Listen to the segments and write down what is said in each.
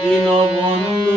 দিন বন্ধু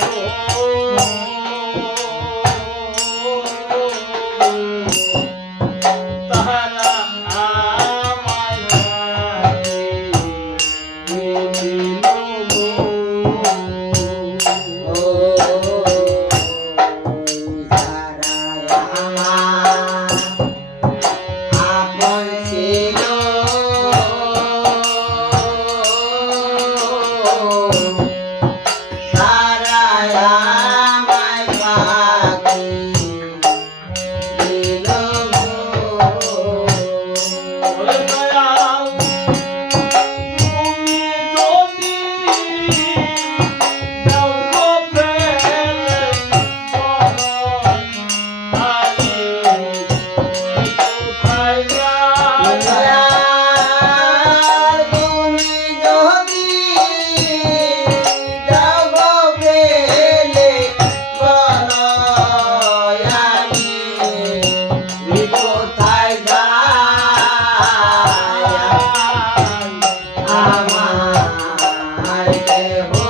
Jai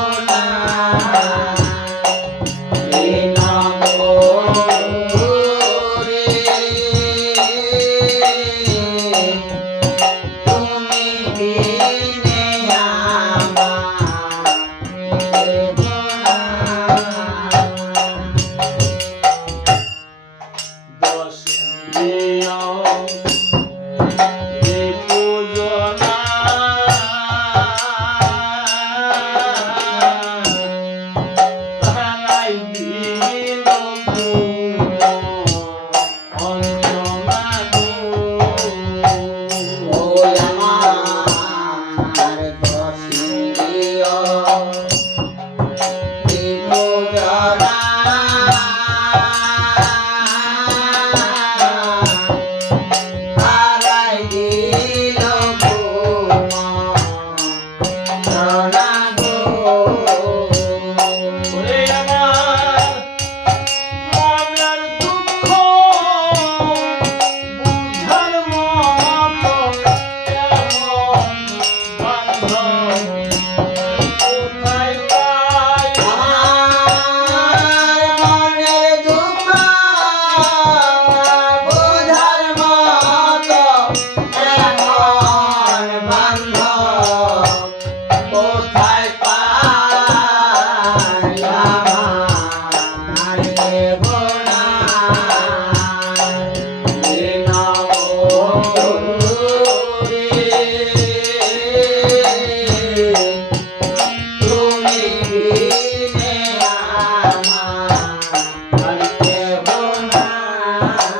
Ah.